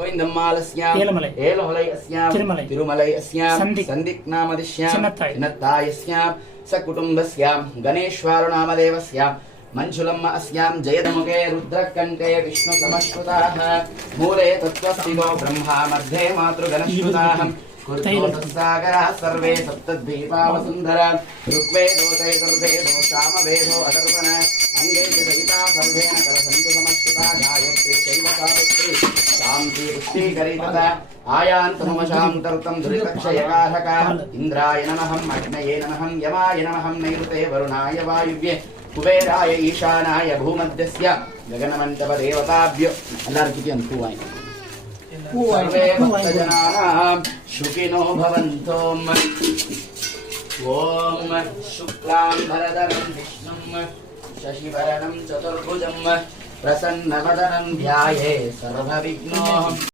गोविन्दम्मालस्यां एलमलै अस्यां तिरुमलै अस्यां सन्दिक्नामदिश्यां चिन्नत्तायस्यां सकुटुम्बस्यां गणेश्वरनामदेवस्यां मंजुलम्म अस्यां जयदमुखे रुद्रकण्ठे विष्णुसमश्रुताः मूले तत्त्वस्थितो ब्रह्मा मध्ये मातृगणश्रुताः कुरुतोसागराः सर्वे सप्तद्वीपावसुन्धरा ऋग्वेदो सामवेदो अथर्वण अंगे सहिता सर्वेण कलसन्तु समश्रुता गायत्री चैव सावित्री शान्ति पुष्टिकरितता आयान्तमुमशान्तर्तं दुरितक्षयकारका इन्द्राय नमः अग्नये नमः यमाय नमः नैऋते वरुणाय वायुव्ये कुबेराय ईशानाय भूमध्यस्य गगनमण्डपदेवताभ्यो अल्लार्किति पूवाय सर्वे भक्तजनानां सुखिनो भवन्तु ओम शुक्लाम्बरधरं विष्णुं शशिवर्णं चतुर्भुजं प्रसन्नवदनं ध्याये सर्वविघ्नोः